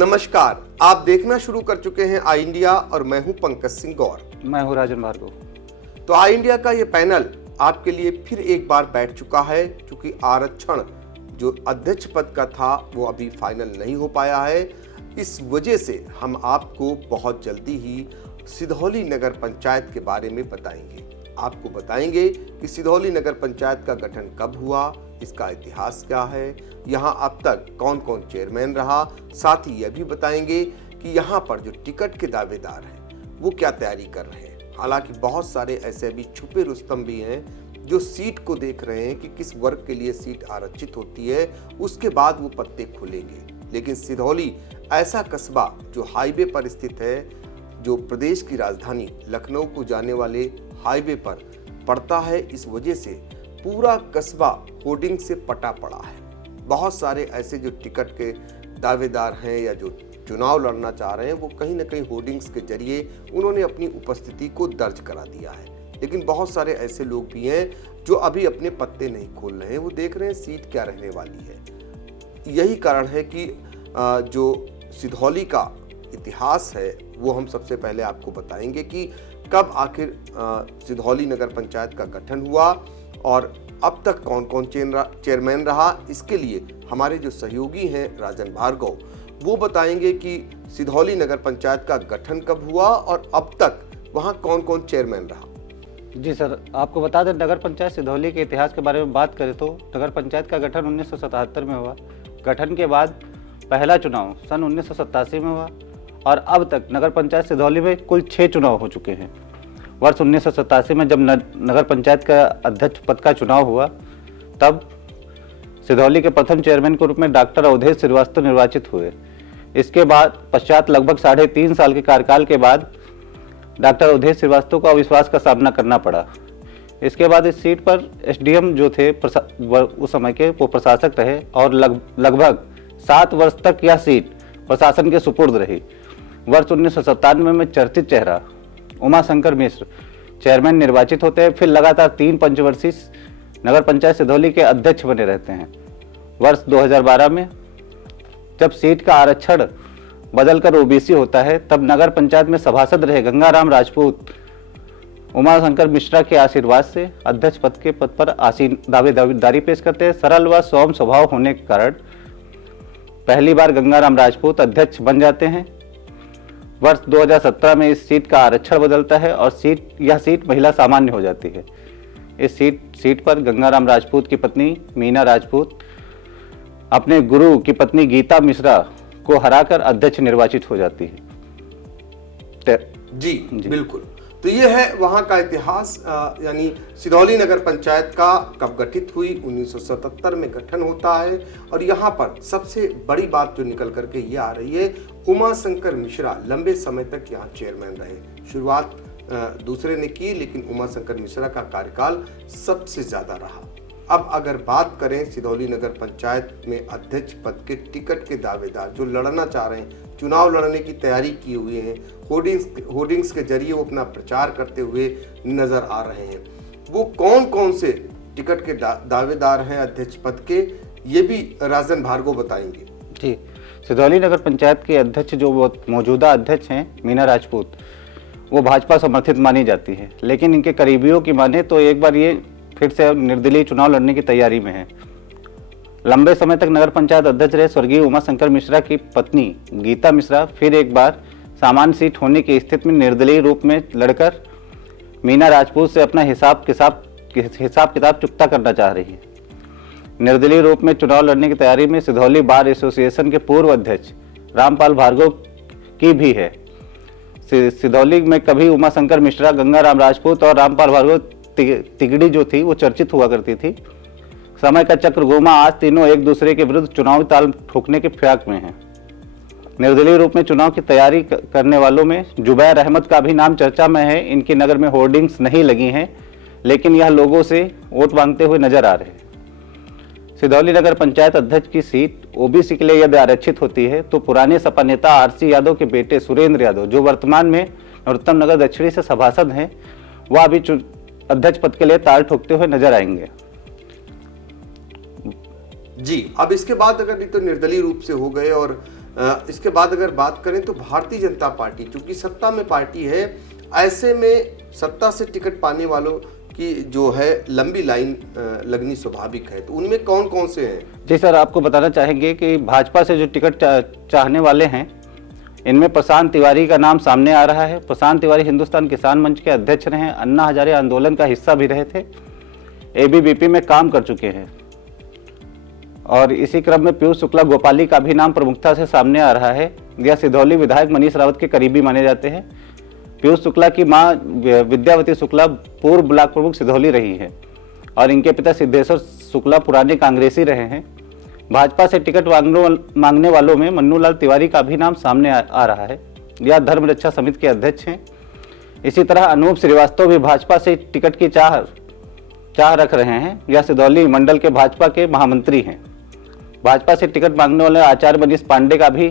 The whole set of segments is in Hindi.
नमस्कार, आप देखना शुरू कर चुके हैं आई इंडिया और मैं हूं पंकज सिंह गौर। मैं हूं राजन भार्गव। तो आई इंडिया का ये पैनल आपके लिए फिर एक बार बैठ चुका है, क्योंकि आरक्षण जो अध्यक्ष पद का था वो अभी फाइनल नहीं हो पाया है। इस वजह से हम आपको बहुत जल्दी ही सिधौली नगर पंचायत के बारे में बताएंगे। आपको बताएंगे कि सिधौली नगर पंचायत का गठन कब हुआ, इसका इतिहास क्या है, यहाँ अब तक कौन कौन चेयरमैन रहा। साथ ही यह भी बताएंगे कि यहाँ पर जो टिकट के दावेदार हैं वो क्या तैयारी कर रहे हैं। हालांकि बहुत सारे ऐसे अभी छुपे रुस्तम भी हैं जो सीट को देख रहे हैं कि किस वर्ग के लिए सीट आरक्षित होती है, उसके बाद वो पत्ते खुलेंगे। लेकिन सिधौली ऐसा कस्बा जो हाईवे पर स्थित है, जो प्रदेश की राजधानी लखनऊ को जाने वाले हाईवे पर पड़ता है, इस वजह से पूरा कस्बा होर्डिंग से पटा पड़ा है। बहुत सारे ऐसे जो टिकट के दावेदार हैं या जो चुनाव लड़ना चाह रहे हैं, वो कहीं ना कहीं होर्डिंग्स के जरिए उन्होंने अपनी उपस्थिति को दर्ज करा दिया है। लेकिन बहुत सारे ऐसे लोग भी हैं जो अभी अपने पत्ते नहीं खोल रहे हैं, वो देख रहे हैं सीट क्या रहने वाली है। यही कारण है कि जो सिधौली का इतिहास है वो हम सबसे पहले आपको बताएंगे कि कब आखिर सिधौली नगर पंचायत का गठन हुआ और अब तक कौन कौन चेयरमैन रहा। इसके लिए हमारे जो सहयोगी हैं राजन भार्गव, वो बताएंगे कि सिधौली नगर पंचायत का गठन कब हुआ और अब तक वहां कौन कौन चेयरमैन रहा। जी सर, आपको बता दें, नगर पंचायत सिधौली के इतिहास के बारे में बात करें तो नगर पंचायत का गठन 1977 में हुआ। गठन के बाद पहला चुनाव सन 1987 में हुआ और अब तक नगर पंचायत सिधौली में कुल 6 चुनाव हो चुके हैं। वर्ष 1987 में जब नगर पंचायत का अध्यक्ष पद का चुनाव हुआ, तब सिधौली के प्रथम चेयरमैन के रूप में डॉक्टर अवधेश श्रीवास्तव निर्वाचित हुए। इसके बाद पश्चात लगभग 3.5 साल के कार्यकाल के बाद डॉक्टर अवधेश श्रीवास्तव को अविश्वास का सामना करना पड़ा। इसके बाद इस सीट पर एसडीएम जो थे उस समय के, वो प्रशासक रहे और लगभग 7 वर्ष तक यह सीट प्रशासन के सुपुर्द रही। वर्ष 1997 में चर्चित चेहरा उमा शंकर मिश्र चेयरमैन निर्वाचित होते हैं, फिर लगातार 3 पंचवर्षीय नगर पंचायत सिधौली के अध्यक्ष बने रहते हैं। वर्ष 2012 में जब सीट का आरक्षण बदलकर ओबीसी होता है, तब नगर पंचायत में सभासद रहे गंगाराम राजपूत उमा शंकर मिश्रा के आशीर्वाद से अध्यक्ष पद पर आसीन दावेदारी पेश करते हैं। सरल व सौम्य स्वभाव होने के कारण पहली बार गंगाराम राजपूत अध्यक्ष बन जाते हैं। वर्ष 2017 में इस सीट का आरक्षण बदलता है और यह सीट महिला सामान्य हो जाती है। इस सीट पर गंगाराम राजपूत की पत्नी मीना राजपूत अपने गुरु की पत्नी गीता मिश्रा को हराकर अध्यक्ष निर्वाचित हो जाती है। जी बिल्कुल। तो ये है वहाँ का इतिहास, यानी सिधौली नगर पंचायत का कब गठित हुई, 1977 में गठन होता है। और यहाँ पर सबसे बड़ी बात जो निकल करके ये आ रही है, उमा शंकर मिश्रा लंबे समय तक यहाँ चेयरमैन रहे। शुरुआत दूसरे ने की, लेकिन उमा शंकर मिश्रा का कार्यकाल सबसे ज्यादा रहा। अब अगर बात करें सिधौली नगर पंचायत में अध्यक्ष पद के टिकट के दावेदार जो लड़ना चाह रहे हैं, चुनाव लड़ने की तैयारी किए हुए हैं, होर्डिंग्स के जरिए वो अपना प्रचार करते हुए नजर आ रहे हैं, वो कौन कौन से टिकट के दावेदार हैं अध्यक्ष पद के, ये भी राजन भार्गव बताएंगे। जी, सिधौली नगर पंचायत के अध्यक्ष जो मौजूदा अध्यक्ष हैं मीना राजपूत, वो भाजपा समर्थित मानी जाती है। लेकिन इनके करीबियों की माने तो एक बार ये फिर से निर्दलीय चुनाव लड़ने की तैयारी में है। लंबे समय तक नगर पंचायत अध्यक्ष रहे स्वर्गीय उमा शंकर मिश्रा की पत्नी गीता मिश्रा फिर एक बार सामान्य सीट होने की स्थिति में निर्दलीय रूप में लड़कर मीना राजपूत से अपना हिसाब किताब चुकता करना चाह रही है। निर्दलीय रूप में चुनाव लड़ने की तैयारी में सिधौली बार एसोसिएशन के पूर्व अध्यक्ष रामपाल भार्गव की भी है। सिधौली में कभी उमा शंकर मिश्रा, गंगाराम राजपूत और रामपाल भार्गव तिगड़ी जो थी वो चर्चित हुआ करती थी। समय का चक्र घूमा, आज तीनों एक दूसरे के विरुद्ध चुनावी ताल ठोकने के फिराक में हैं। निर्दलीय रूप में चुनाव की तैयारी करने वालों में जुबैर अहमद का भी नाम चर्चा में है। इनकी नगर में होर्डिंग्स नहीं लगी हैं, लेकिन यह लोगों से वोट मांगते हुए नजर आ रहे हैं। सिधौली नगर पंचायत अध्यक्ष की सीट ओबीसी के लिए यदि आरक्षित होती है तो पुराने सपा नेता आरसी यादव के बेटे सुरेंद्र यादव, जो वर्तमान में नरोत्तम नगर दक्षिणी से सभासद हैं, वह अभी अध्यक्ष पद के लिए ताल ठोकते हुए नजर आएंगे। जी, अब इसके बाद अगर नहीं तो निर्दलीय रूप से हो गए और इसके बाद अगर बात करें तो भारतीय जनता पार्टी चूंकि सत्ता में पार्टी है, ऐसे में सत्ता से टिकट पाने वालों की जो है लंबी लाइन लगनी स्वाभाविक है, तो उनमें कौन कौन से हैं? जी सर, आपको बताना चाहेंगे कि भाजपा से जो टिकट चाहने वाले हैं, इनमें प्रशांत तिवारी का नाम सामने आ रहा है। प्रशांत तिवारी हिंदुस्तान किसान मंच के अध्यक्ष रहे हैं, अन्ना हजारे आंदोलन का हिस्सा भी रहे थे, एबीवीपी में काम कर चुके हैं। और इसी क्रम में पीयूष शुक्ला गोपाली का भी नाम प्रमुखता से सामने आ रहा है। यह सिधौली विधायक मनीष रावत के करीबी माने जाते हैं। पीयूष शुक्ला की मां विद्यावती शुक्ला पूर्व ब्लॉक प्रमुख सिधौली रही है और इनके पिता सिद्धेश्वर शुक्ला पुराने कांग्रेसी रहे हैं। भाजपा से टिकट मांगने वालों में मन्नूलाल तिवारी का भी नाम सामने आ रहा है। यह धर्म रक्षा समिति के अध्यक्ष हैं। इसी तरह अनूप श्रीवास्तव भी भाजपा से टिकट की चाह रख रहे हैं। यह सिधौली मंडल के भाजपा के महामंत्री हैं। भाजपा से टिकट मांगने वाले आचार्य मनीष पांडे का भी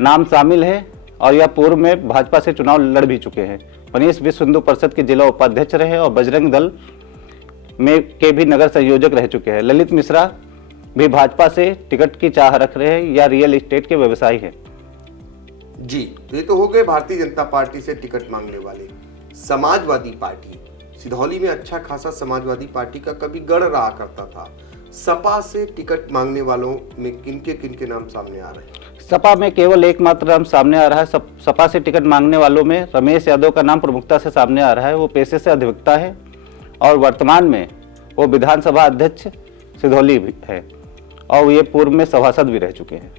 नाम शामिल है और यह पूर्व में भाजपा से चुनाव लड़ भी चुके हैं। मनीष विश्व हिंदू परिषद के जिला उपाध्यक्ष रहे और बजरंग दल में के भी नगर संयोजक रह चुके हैं। ललित मिश्रा भी भाजपा से टिकट की चाह रख रहे हैं। या रियल एस्टेट के व्यवसायी हैं। जी, तो ये तो हो गए भारतीय जनता पार्टी से टिकट मांगने वाले। समाजवादी पार्टी, सिधौली में अच्छा खासा समाजवादी पार्टी का कभी गढ़ रहा करता था। सपा से टिकट मांगने वालों में किनके नाम सामने आ रहे हैं? सपा में केवल एकमात्र नाम सामने आ रहा है। सपा से टिकट मांगने वालों में रमेश यादव का नाम प्रमुखता से सामने आ रहा है। वो पेशे से अधिवक्ता है और वर्तमान में वो विधानसभा अध्यक्ष सिधौली भी है और ये पूर्व में सभासद भी रह चुके हैं।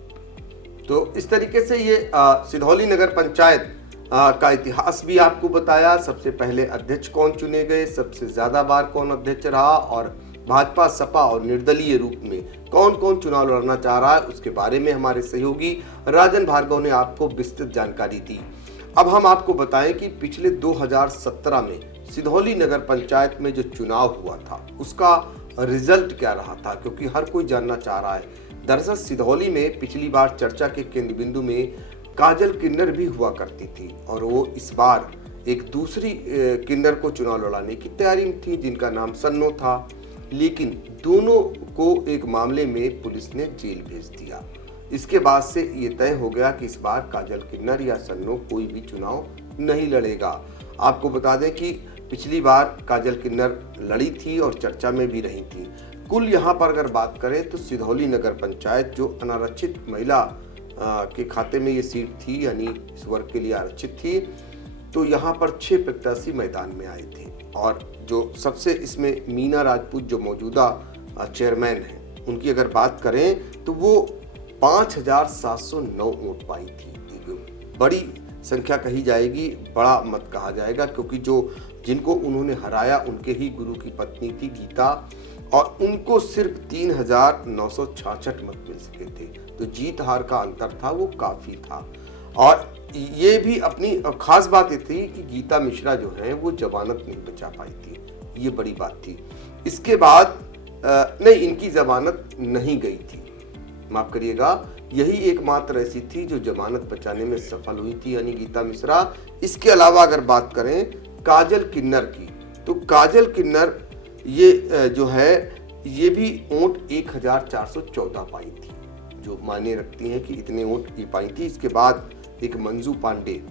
तो इस तरीके से ये सिधौली नगर पंचायत का इतिहास भी आपको बताया। सबसे पहले अध्यक्ष कौन चुने गए, सबसे ज्यादा बार कौन अध्यक्ष रहा और भाजपा, सपा और निर्दलीय रूप में कौन कौन चुनाव लड़ना चाह रहा है, उसके बारे में हमारे सहयोगी राजन भार्गव ने आपको विस्तृत जानकारी दी। अब हम आपको बताएं कि पिछले 2017 में सिधौली नगर पंचायत में जो चुनाव हुआ था उसका रिजल्ट क्या रहा था, क्योंकि हर कोई जानना चाह रहा है। दरअसल सिधौली में पिछली बार चर्चा के केंद्र बिंदु में काजल किन्नर भी हुआ करती थी और वो इस बार एक दूसरी किन्नर को चुनाव लड़ाने की तैयारी में थी जिनका नाम सन्नो था, लेकिन दोनों को एक मामले में पुलिस ने जेल भेज दिया। इसके बाद से ये तय हो गया कि इस बार काजल किन्नर या सन्नो कोई भी चुनाव नहीं लड़ेगा। आपको बता दें कि पिछली बार काजल किन्नर लड़ी थी और चर्चा में भी रही थी। कुल यहाँ पर अगर बात करें तो सिधौली नगर पंचायत जो अनारक्षित महिला के खाते में ये सीट थी, यानी इस वर्ग के लिए आरक्षित थी, तो यहाँ पर 6 प्रत्याशी मैदान में आए थे और जो सबसे इसमें मीना राजपूत जो मौजूदा चेयरमैन हैं, उनकी अगर बात करें तो वो 5,709 वोट पाई थी। एक बड़ी संख्या कही जाएगी, बड़ा मत कहा जाएगा, क्योंकि जिनको उन्होंने हराया उनके ही गुरु की पत्नी थी गीता और उनको सिर्फ 3,966 मत मिल सके थे। तो जीत हार का अंतर था वो काफी था। और ये भी अपनी खास बात ये थी कि गीता मिश्रा जो है वो जमानत नहीं बचा पाई थी, ये बड़ी बात थी। इसके बाद नहीं, इनकी जमानत नहीं गई थी, माफ करिएगा, यही एकमात्र ऐसी थी जो जमानत बचाने में सफल हुई थी, यानी गीता मिश्रा। इसके अलावा अगर बात करें काजल किन्नर की, तो काजल किन्नर ये जो है ये भी वोट 1,414 पाई थी, जो मायने रखती हैं कि इतने वोट ये पाई थी। इसके बाद एक मंजू पांडे,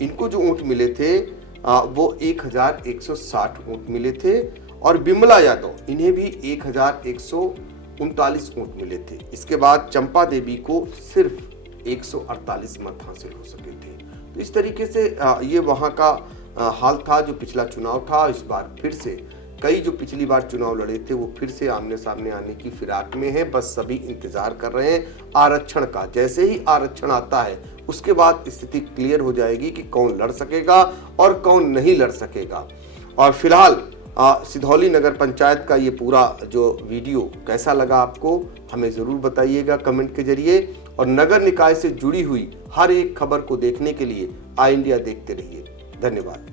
इनको जो वोट मिले थे वो 1,160 वोट मिले थे और बिमला यादव, इन्हें भी 1,139 वोट मिले थे। इसके बाद चंपा देवी को सिर्फ 148 मत हासिल हो सके थे। तो इस तरीके से ये वहाँ का हाल था जो पिछला चुनाव था। इस बार फिर से कई जो पिछली बार चुनाव लड़े थे वो फिर से आमने सामने आने की फिराक में है। बस सभी इंतजार कर रहे हैं आरक्षण का। जैसे ही आरक्षण आता है उसके बाद स्थिति क्लियर हो जाएगी कि कौन लड़ सकेगा और कौन नहीं लड़ सकेगा। और फिलहाल सिधौली नगर पंचायत का ये पूरा जो वीडियो कैसा लगा आपको, हमें ज़रूर बताइएगा कमेंट के जरिए। और नगर निकाय से जुड़ी हुई हर एक खबर को देखने के लिए आई इंडिया देखते रहिए। धन्यवाद।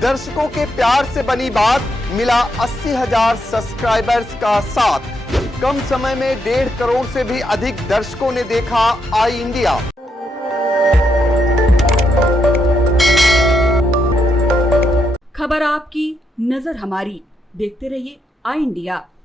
दर्शकों के प्यार से बनी बात, मिला 80,000 सब्सक्राइबर्स का साथ। कम समय में 1.5 करोड़ से भी अधिक दर्शकों ने देखा आई इंडिया। खबर आपकी, नजर हमारी। देखते रहिए आई इंडिया।